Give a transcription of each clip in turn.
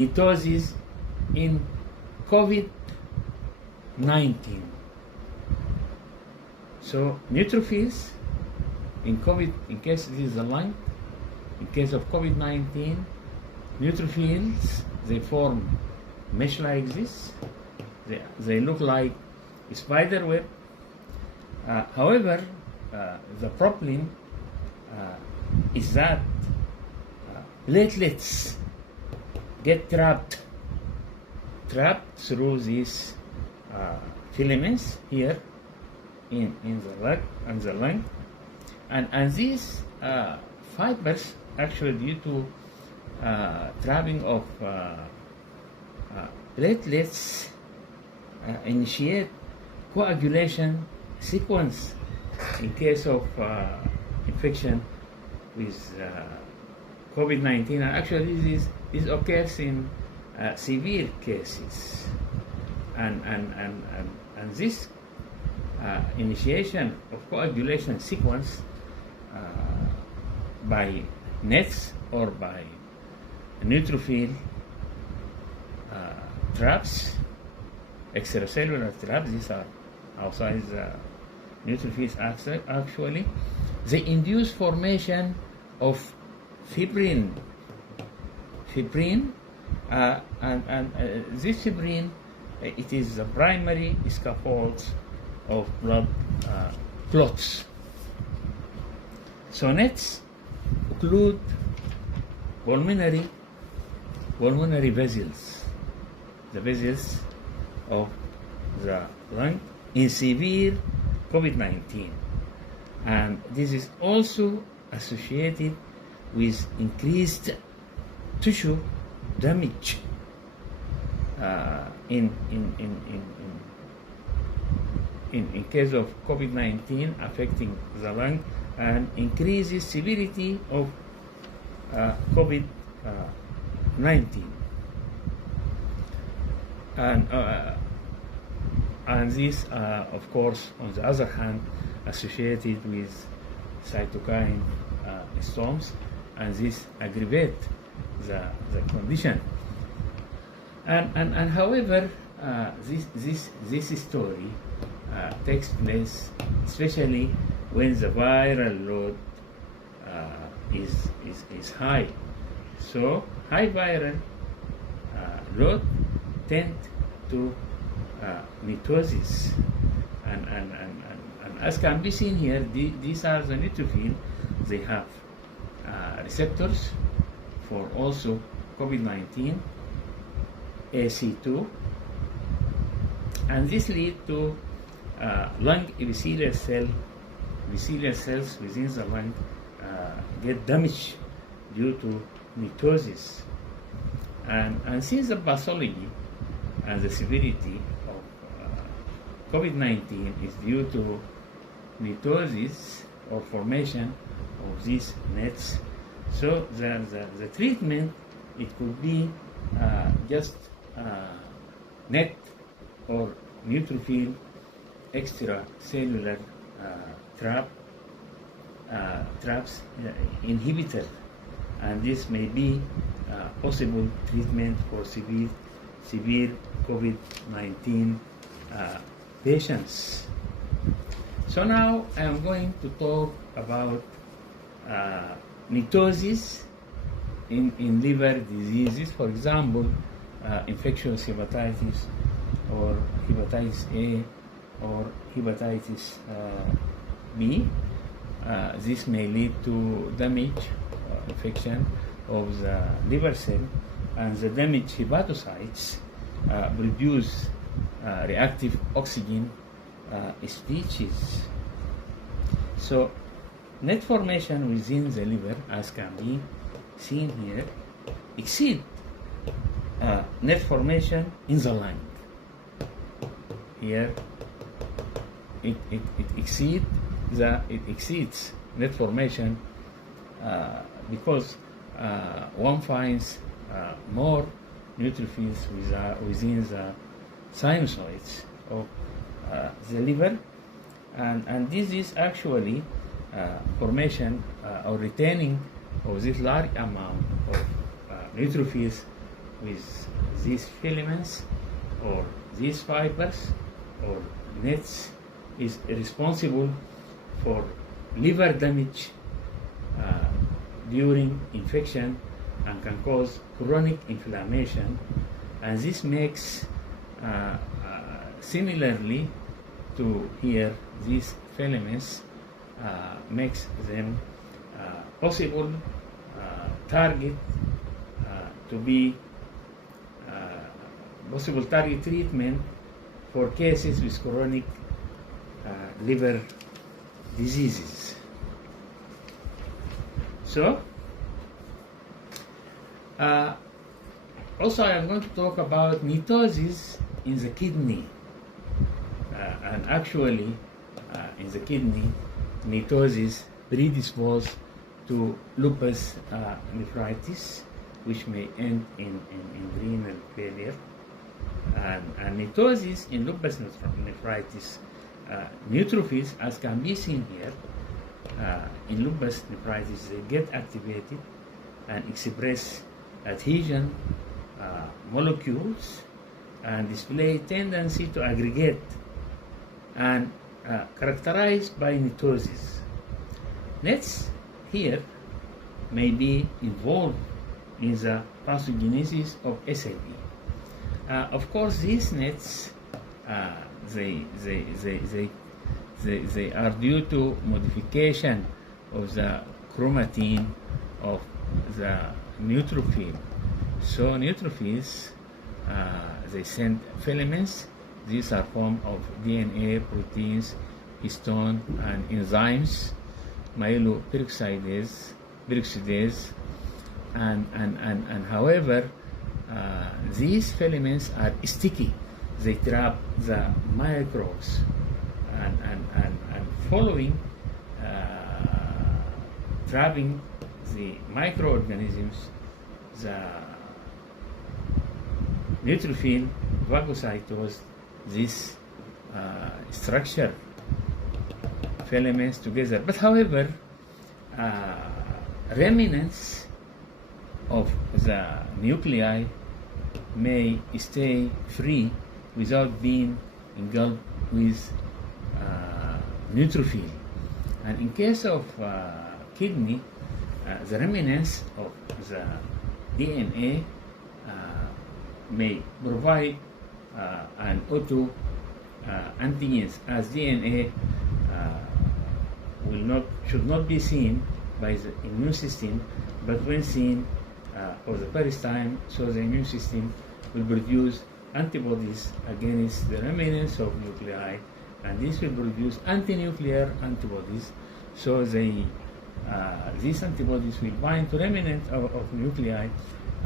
NETosis in COVID-19. So neutrophils in COVID, in case this is the lung, in case of COVID-19, neutrophils, they form mesh like this. They look like a spider web. However, the problem is that platelets get trapped through these filaments here in the lung, and these fibers actually, due to trapping of platelets, initiate coagulation sequence in case of infection with COVID-19. And actually this occurs in severe cases, and this initiation of coagulation sequence by nets or by neutrophil traps, extracellular traps. These are outside the neutrophils. Actually, they induce formation of fibrin, and this fibrin, it is the primary scaffold of blood clots. So nets occlude pulmonary vessels, the vessels of the lung in severe COVID-19, and this is also associated with increased tissue damage in case of COVID-19 affecting the lung, and increases severity of COVID-19. And this, of course, on the other hand, associated with cytokine storms, and this aggravate the condition. And however, this story takes place especially when the viral load is high. So high viral load tend to NETosis, and as can be seen here, these are the neutrophils. They have receptors for also COVID-19, AC2, and this lead to lung epithelial cells within the lung get damaged due to NETosis. And since the pathology and the severity of COVID-19 is due to NETosis or formation of these nets, so the treatment, it could be just net or neutrophil extracellular traps inhibitor, and this may be possible treatment for severe COVID-19 patients. So now I am going to talk about NETosis in liver diseases, for example, infectious hepatitis, or hepatitis A, or hepatitis B. This may lead to damage, infection of the liver cell, and the damaged hepatocytes produce reactive oxygen species. So net formation within the liver, as can be seen here, exceed net formation in the lung. Here it exceeds net formation because one finds more neutrophils within the sinusoids of the liver, and this is actually formation or retaining of this large amount of neutrophils with these filaments or these fibers or nets is responsible for liver damage during infection and can cause chronic inflammation, and this makes similarly to here, these filaments makes them possible target to be possible target treatment for cases with chronic liver diseases. So, also I am going to talk about NETosis in the kidney. And actually, in the kidney, NETosis predisposes to lupus nephritis, which may end in renal failure. And NETosis in lupus nephritis, neutrophils, as can be seen here, in lupus nephritis, they get activated and express adhesion molecules and display tendency to aggregate and characterized by NETosis. Nets here may be involved in the pathogenesis of SIB. Of course, these nets they are due to modification of the chromatin of the neutrophil. So neutrophils they send filaments. These are formed of DNA, proteins, histone, and enzymes, myeloperoxidase, and however, these filaments are sticky. They trap the microbes, and following trapping the microorganisms, the neutrophil phagocytose this structure filaments together. But however, remnants of the nuclei may stay free without being engulfed with neutrophil. And in case of kidney, the remnants of the DNA may provide an auto antigens, as DNA should not be seen by the immune system, but when seen for the first time, so the immune system will produce antibodies against the remnants of nuclei, and this will produce anti-nuclear antibodies. So these antibodies will bind to remnants of nuclei,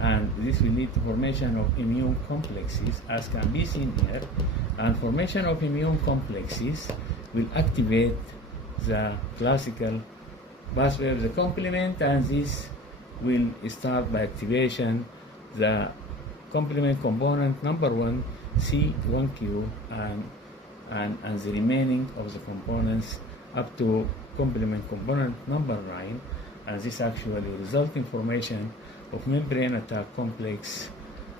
and this will lead to formation of immune complexes, as can be seen here. And formation of immune complexes will activate the classical pathway of the complement, and this will start by activation the complement component number 1, C1q, and the remaining of the components up to complement component number 9, and this actually results in formation of membrane attack complex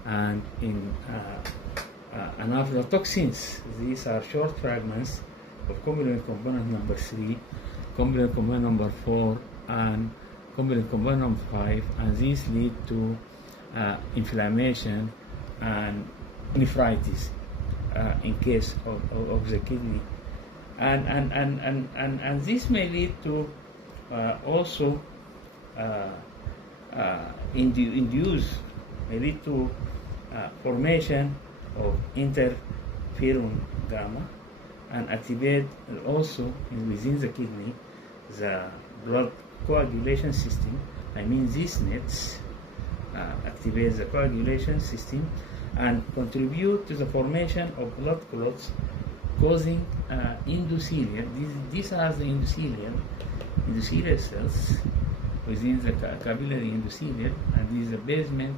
and in aflatoxins. These are short fragments of complement component number 3, complement component number 4, and complement component number 5, and these lead to inflammation and nephritis in case of the kidney, and this may lead to also may lead to formation of interferon gamma, and activate also within the kidney the blood coagulation system. I mean, these nets activate the coagulation system and contribute to the formation of blood clots, causing endothelium. These are the endothelial cells within the capillary endothelium, and this is the basement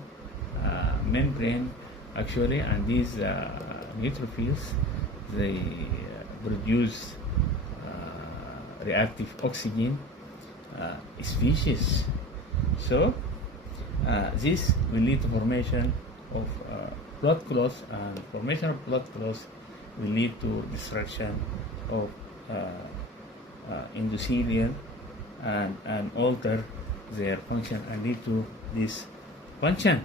membrane actually, and these neutrophils, they produce reactive oxygen species. So this will lead to formation of blood clots, and formation of blood clots will lead to destruction of endothelium and alter their function and lead to dysfunction.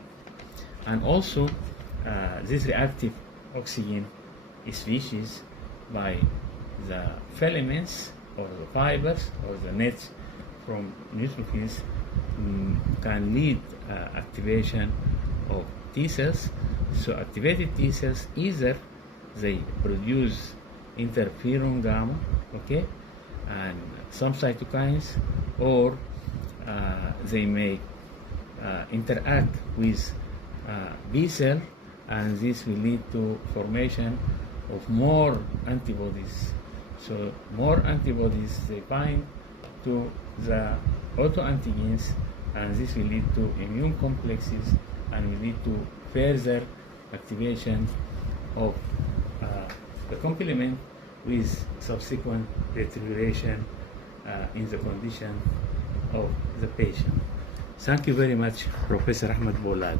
And also this reactive oxygen species by the filaments or the fibers or the nets from neutrophils can lead activation of T cells. So activated T cells, either they produce interferon gamma, okay, and some cytokines, or they may interact with B cell, and this will lead to formation of more antibodies. So more antibodies, they bind to the autoantigens, and this will lead to immune complexes and will lead to further activation of the complement with subsequent deterioration in the condition of the patient. Thank you very much, Professor Ahmed Boulad.